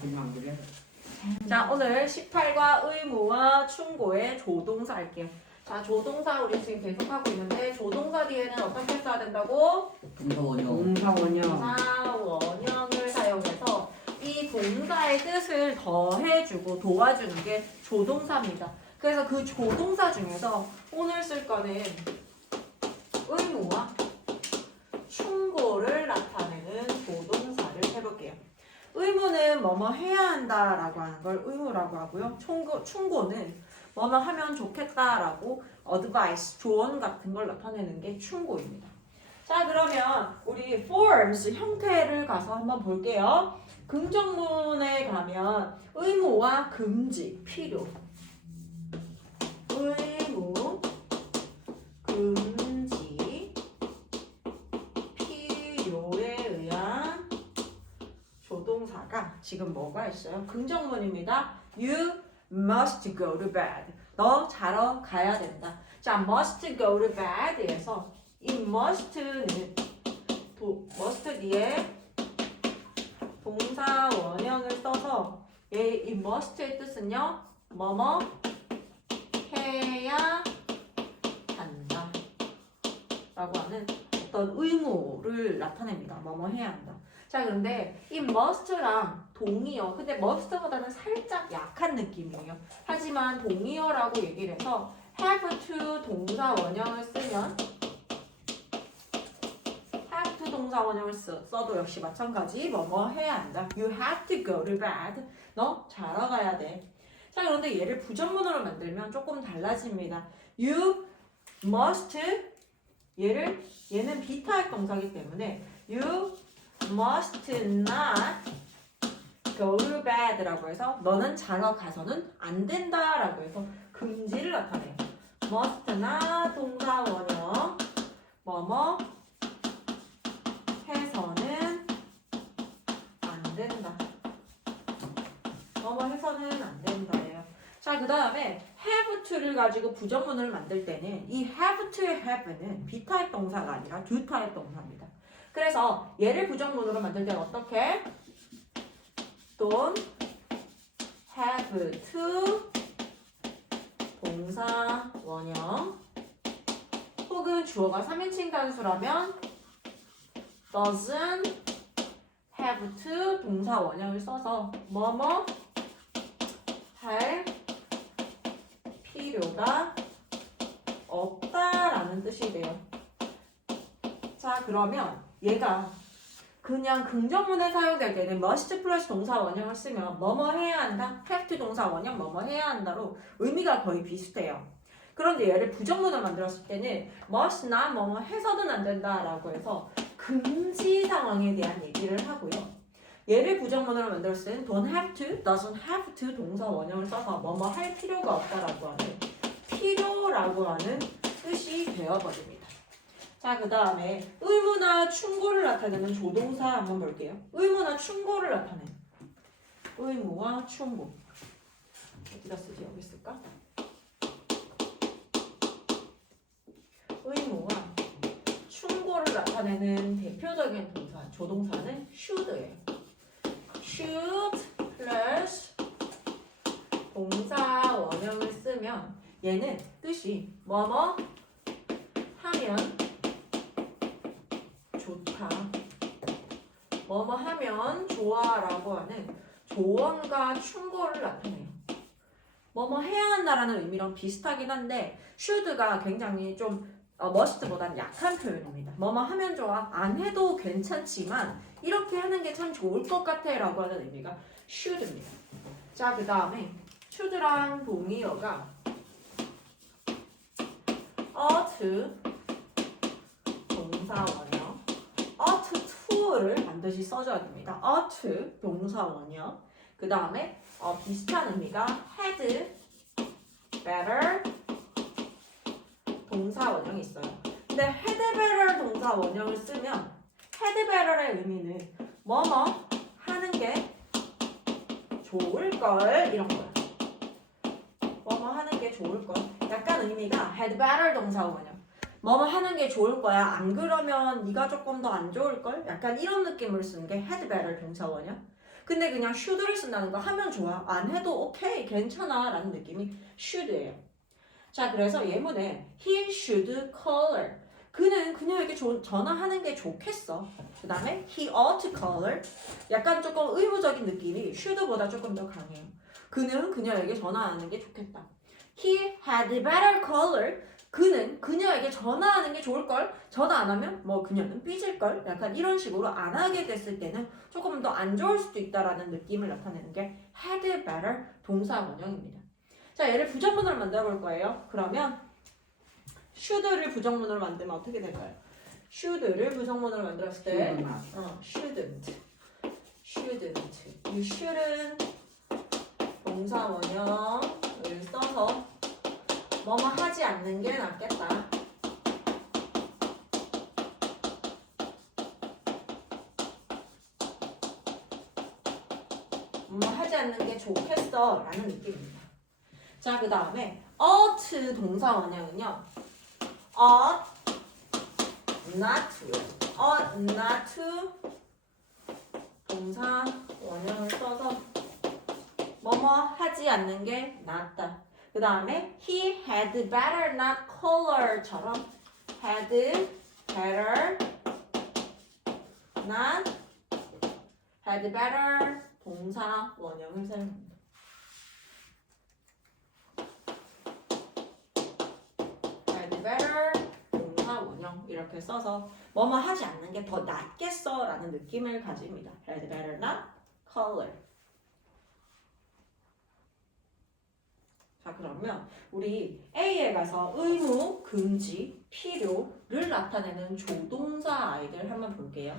그냥 그래. 자, 오늘 18과 의무와 충고의 조동사 할게요. 자, 조동사 우리 지금 계속하고 있는데 조동사 뒤에는 어떻게 써야 된다고? 동서원형. 동사 원형을 사용해서 이 동사의 뜻을 더해주고 도와주는 게 조동사입니다. 그래서 그 조동사 중에서 오늘 쓸 거는 의무와 충고를 나타내는 조동사를 해볼게요. 의무는 뭐뭐 해야 한다라고 하는 걸 의무라고 하고요. 충고는 뭐뭐 하면 좋겠다라고 advice, 조언 같은 걸 나타내는 게 충고입니다. 자, 그러면 우리 forms 형태를 가서 한번 볼게요. 긍정문에 가면 의무와 금지, 필요. 의무, 금지, 필요에 의한 조동사가 지금 뭐가 있어요? 긍정문입니다. You must go to bed. 너 자러 가야 된다. 자, must go to bed에서 이 must는 must 뒤에 동사 원형을 써서 이 must의 뜻은요, 뭐뭐 해야 한다 라고 하는 어떤 의무를 나타냅니다. 뭐뭐 해야 한다. 자, 그런데 이 must랑 동의어, 근데 must보다는 살짝 약한 느낌이에요. 하지만 동의어라고 얘기를 해서 have to 동사 원형을 쓰면 have to 동사 원형을 써도 역시 마찬가지 뭐뭐 해야 한다. You have to go to bed. 너 자러 가야 돼. 자, 그런데 얘를 부정문으로 만들면 조금 달라집니다. You must 얘는 비타입 동사이기 때문에 you must not go to bed라고 해서 너는 자러 가서는 안 된다라고 해서 금지를 나타내요. must not 동사 원형 뭐뭐 해서는 안 된다. 뭐뭐 해서는 안 된다예요. 자, 그 다음에 have to를 가지고 부정문을 만들 때는 이 have to의 have는 B타입 동사가 아니라 do타입 동사입니다. 그래서 얘를 부정문으로 만들 때는 어떻게? Don't have to 동사 원형 혹은 주어가 3인칭 단수라면 doesn't have to 동사 원형을 써서 뭐뭐 할 필요가 없다라는 뜻이 돼요. 자, 그러면 얘가 그냥 긍정문에 사용될 때는 must 플러스 동사 원형을 쓰면 뭐뭐 해야 한다, have to 동사 원형 뭐뭐 해야 한다로 의미가 거의 비슷해요. 그런데 얘를 부정문을 만들었을 때는 must not 뭐뭐 해서는 안 된다라고 해서 금지 상황에 대한 얘기를 하고요. 얘를 부정문으로 만들었을 때는 don't have to, doesn't have to 동사 원형을 써서 뭐뭐 할 필요가 없다라고 하는 필요라고 하는 뜻이 되어버립니다. 자, 그 다음에 의무나 충고를 나타내는 조동사 한번 볼게요. 의무나 충고를 나타내는 의무와 충고 어디다 쓰지? 여기 있을까? 의무와 충고를 나타내는 대표적인 동사, 조동사는 should예요. should 플러스 동사 원형을 쓰면 얘는 뜻이 뭐뭐 하면 좋다, 뭐뭐 하면 좋아라고 하는 조언과 충고를 나타내요. 뭐뭐 해야 한다라는 의미랑 비슷하긴 한데 should가 굉장히 좀 must보다는 약한 표현입니다. 뭐뭐 하면 좋아, 안 해도 괜찮지만 이렇게 하는 게 참 좋을 것 같아 라고 하는 의미가 should입니다. 자, 그 다음에 should랑 동의어가 ought 동사 원형, ought to를 반드시 써줘야 됩니다. ought 동사 원형, 그 다음에 비슷한 의미가 had better 동사 원형이 있어요. 근데 had better 동사 원형을 쓰면 had better의 의미는 뭐뭐 하는 게 좋을 걸 이런 거예요. 뭐뭐 하는 게 좋을 걸. 약간 의미가 had better 동사 원형. 뭐뭐 하는 게 좋을 거야. 안 그러면 네가 조금 더 안 좋을 걸. 약간 이런 느낌을 쓰는 게 had better 동사 원형. 근데 그냥 should를 쓴다는 거 하면 좋아. 안 해도 오케이, 괜찮아 라는 느낌이 should예요. 자, 그래서 예문에 he should call her. 그는 그녀에게 전화하는 게 좋겠어. 그 다음에 he ought to call her. 약간 조금 의무적인 느낌이 should보다 조금 더 강해요. 그는 그녀에게 전화하는 게 좋겠다. He had better call her. 그는 그녀에게 전화하는 게 좋을걸? 전화 안 하면 뭐 그녀는 삐질걸? 약간 이런 식으로 안 하게 됐을 때는 조금 더 안 좋을 수도 있다라는 느낌을 나타내는 게 had better 동사 원형입니다. 자, 얘를 부정문으로 만들어 볼 거예요. 그러면 should를 부정문으로 만들면 어떻게 될까요? should를 부정문으로 만들었을 때 shouldn't. 이 shouldn't 동사 원형을 써서 뭐뭐 하지 않는 게 낫겠다. 뭐뭐 하지 않는 게 좋겠어 라는 느낌입니다. 자, 그 다음에 ought 동사 원형은요. ought not to. ought not to 동사 원형을 써서 뭐뭐 하지 않는 게 낫다. 그 다음에 he had better not call her처럼 had better not had better 동사 원형을 사용합니다. had better 동사 원형 이렇게 써서 뭐뭐 하지 않는 게 더 낫겠어 라는 느낌을 가집니다. had better not call her. 자, 그러면 우리 A에 가서 의무, 금지, 필요를 나타내는 조동사 아이들 한번 볼게요.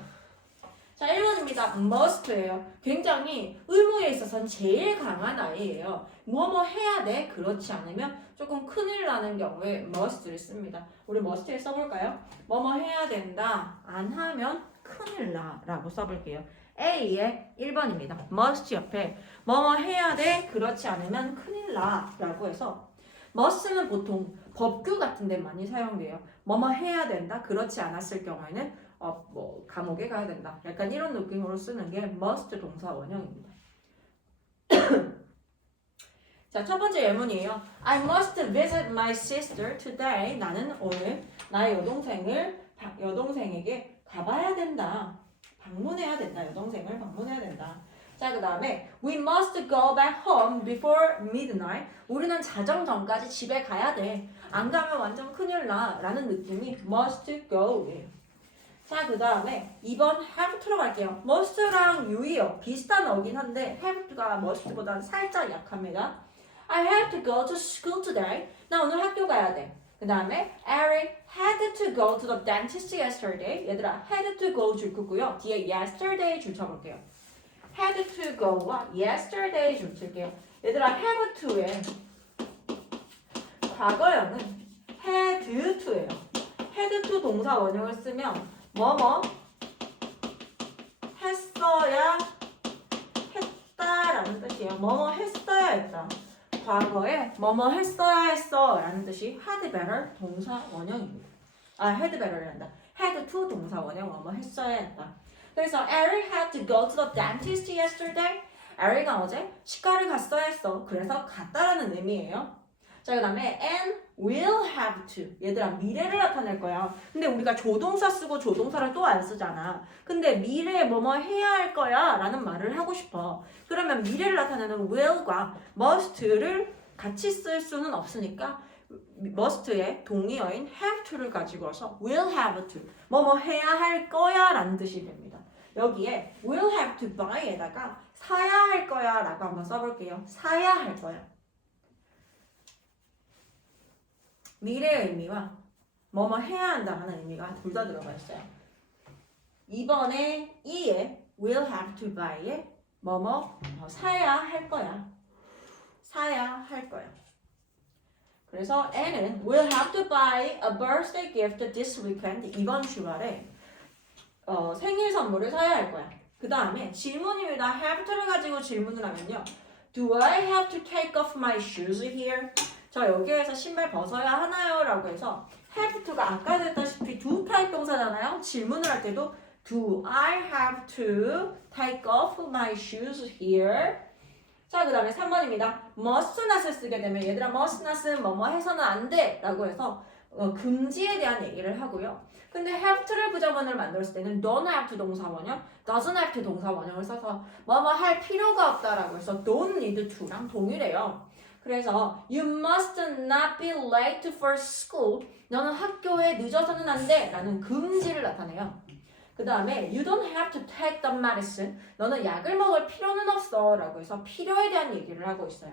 자, 1번입니다. must예요. 굉장히 의무에 있어서는 제일 강한 아이예요. 뭐뭐 해야 돼? 그렇지 않으면 조금 큰일 나는 경우에 must를 씁니다. 우리 must에 써볼까요? 뭐뭐 해야 된다. 안 하면 큰일 나 라고 써볼게요. A의 1번입니다. must 옆에 뭐뭐 해야 돼? 그렇지 않으면 큰일 나 라고 해서 must는 보통 법규 같은 데 많이 사용돼요. 뭐뭐 해야 된다? 그렇지 않았을 경우에는 뭐 감옥에 가야 된다. 약간 이런 느낌으로 쓰는 게 must 동사 원형입니다. 자, 첫 번째 예문이에요. I must visit my sister today. 나는 오늘 나의 여동생에게 가봐야 된다. 방문해야 된다. 여동생을 방문해야 된다. 자, 그 다음에 We must go back home before midnight. 우리는 자정 전까지 집에 가야 돼. 안 가면 완전 큰일 나 라는 느낌이 must go예요. 자, 그 다음에 2번 have to로 갈게요. must랑 you이요. 비슷한 어긴 한데 have to가 must보다는 살짝 약합니다. I have to go to school today. 나 오늘 학교 가야 돼. 그 다음에 Eric had to go to the dentist yesterday. 얘들아, had to go 줄 거고요. 뒤에 yesterday 줄 쳐볼게요. had to go와 yesterday 줄 칠게요. 얘들아, have to의 과거형은 had to예요. had to 동사 원형을 쓰면 뭐뭐 했어야 했다라는 뜻이에요. 뭐뭐 했어야 했다. 과거에 뭐뭐 했어야 했어 라는 뜻이 had better 동사 원형입니다. had better를 한다. had to 동사 원형 뭐뭐 했어야 했다. 그래서 Eric had to go to the dentist yesterday. Eric은 어제 치과를 갔어야 했어. 그래서 갔다라는 의미예요. 자, 그 다음에 and will have to. 얘들아, 미래를 나타낼 거야. 근데 우리가 조동사 쓰고 조동사를 또 안 쓰잖아. 근데 미래에 뭐뭐 해야 할 거야 라는 말을 하고 싶어. 그러면 미래를 나타내는 will과 must를 같이 쓸 수는 없으니까 must의 동의어인 have to를 가지고 와서 will have to. 뭐뭐 해야 할 거야 라는 뜻이 됩니다. 여기에 will have to buy에다가 사야 할 거야 라고 한번 써볼게요. 사야 할 거야. 미래의 의미와 뭐뭐 해야 한다는 의미가 둘 다 들어가 있어요. 2번에 2에 will have to buy에 뭐뭐 사야 할 거야. 사야 할 거야. 그래서 An는 will have to buy a birthday gift this weekend. 이번 주말에 생일 선물을 사야 할 거야. 그 다음에 질문입니다. have to를 가지고 질문을 하면요. Do I have to take off my shoes here? 저 여기에서 신발 벗어야 하나요? 라고 해서 have to가 아까 했다시피 두 타입 동사잖아요. 질문을 할 때도 Do I have to take off my shoes here? 자, 그 다음에 3번입니다. must not을 쓰게 되면 얘들아 must not은 뭐뭐 해서는 안 돼 라고 해서 금지에 대한 얘기를 하고요. 근데 have to를 부정문을 만들었을 때는 don't have to 동사 원형, doesn't have to 동사 원형을 써서 뭐뭐 할 필요가 없다라고 해서 don't need to랑 동일해요. 그래서 you must not be late for school. 너는 학교에 늦어서는 안 돼 라는 금지를 나타내요. 그 다음에 you don't have to take the medicine. 너는 약을 먹을 필요는 없어 라고 해서 필요에 대한 얘기를 하고 있어요.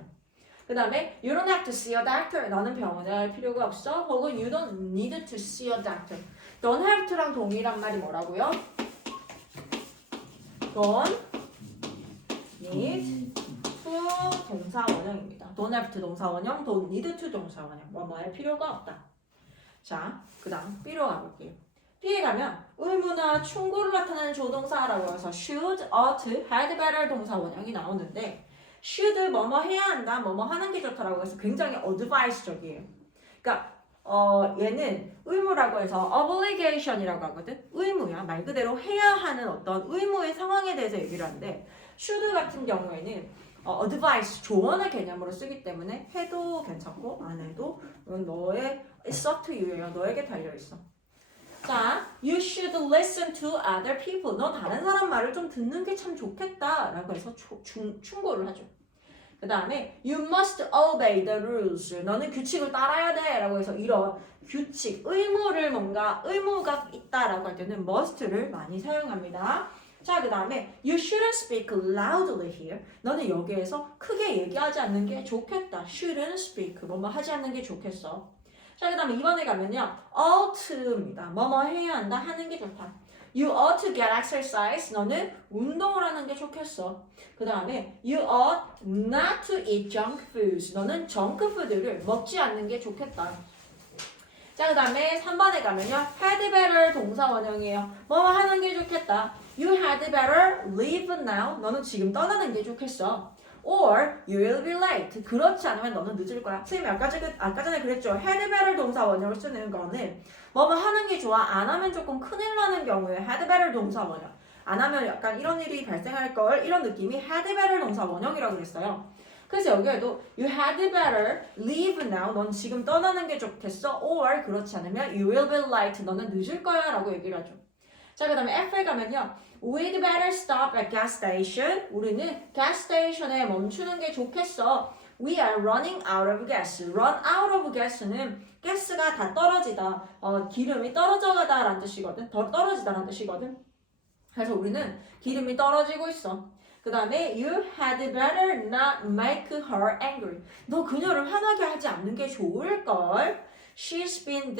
그 다음에 you don't have to see a doctor. 너는 병원에 갈 필요가 없어. 혹은 you don't need to see a doctor. don't have to랑 동일한 말이 뭐라고요? don't need to 동사 원형입니다. don't have to 동사 원형, don't need to 동사 원형. 뭐뭐 할 필요가 없다. 자, 그 다음 B로 가볼게요. B에 가면 의무나 충고를 나타내는 조동사라고 해서 should, ought, had better 동사 원형이 나오는데 should 뭐뭐 해야 한다, 뭐뭐 하는 게 좋다라고 해서 굉장히 advice적이에요. 그러니까 얘는 의무라고 해서 obligation이라고 하거든. 의무야. 말 그대로 해야 하는 어떤 의무의 상황에 대해서 얘기를 하는데 should 같은 경우에는 advice, 조언의 개념으로 쓰기 때문에 해도 괜찮고 안 해도 너의 it's up to you예요. 너에게 달려있어. 자, you should listen to other people. 너 다른 사람 말을 좀 듣는 게 참 좋겠다 라고 해서 충고를 하죠. 그 다음에 you must obey the rules. 너는 규칙을 따라야 돼 라고 해서 이런 규칙, 의무를 뭔가 의무가 있다라고 할 때는 must를 많이 사용합니다. 자, 그 다음에 you shouldn't speak loudly here. 너는 여기에서 크게 얘기하지 않는 게 좋겠다. shouldn't speak. 뭐뭐 하지 않는 게 좋겠어. 자, 그 다음에 2번에 가면요. ought입니다. 뭐뭐 해야 한다. 하는 게 좋다. You ought to get exercise. 너는 운동을 하는 게 좋겠어. 그 다음에 you ought not to eat junk foods. 너는 정크푸드를 먹지 않는 게 좋겠다. 자, 그 다음에 3번에 가면요. had better 동사 원형이에요. 뭐뭐 하는 게 좋겠다. You had better leave now. 너는 지금 떠나는 게 좋겠어. Or you will be late. 그렇지 않으면 너는 늦을 거야. 선생님이 아까 전에 그랬죠. had better 동사 원형을 쓰는 거는 뭐뭐 하는 게 좋아. 안 하면 조금 큰일 나는 경우에 had better 동사 원형. 안 하면 약간 이런 일이 발생할 걸. 이런 느낌이 had better 동사 원형이라고 그랬어요. 그래서 여기에도 you had better leave now. 넌 지금 떠나는 게 좋겠어. Or 그렇지 않으면 you will be late. 너는 늦을 거야 라고 얘기를 하죠. 자, 그 다음에 F에 가면요. We'd better stop at gas station. 우리는 gas station에 멈추는 게 좋겠어. We are running out of gas. Run out of gas는 가스가 다 떨어지다. 기름이 떨어져가다 라는 뜻이거든. 더 떨어지다 라는 뜻이거든. 그래서 우리는 기름이 떨어지고 있어. 그 다음에 You had better not make her angry. 너 그녀를 화나게 하지 않는 게 좋을걸. She's been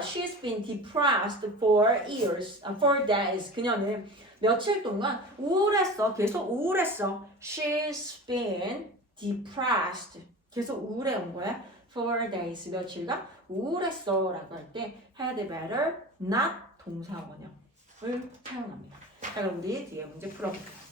she's been depressed for years, for days. 그녀는 며칠 동안 우울했어. 계속 우울했어. She's been depressed. 계속 우울해온 거야. For days. 며칠간 우울했어. 라고 할 때 had better not 동사 원형을 사용합니다. 자, 그럼 우리 뒤에 문제 풀어볼게요.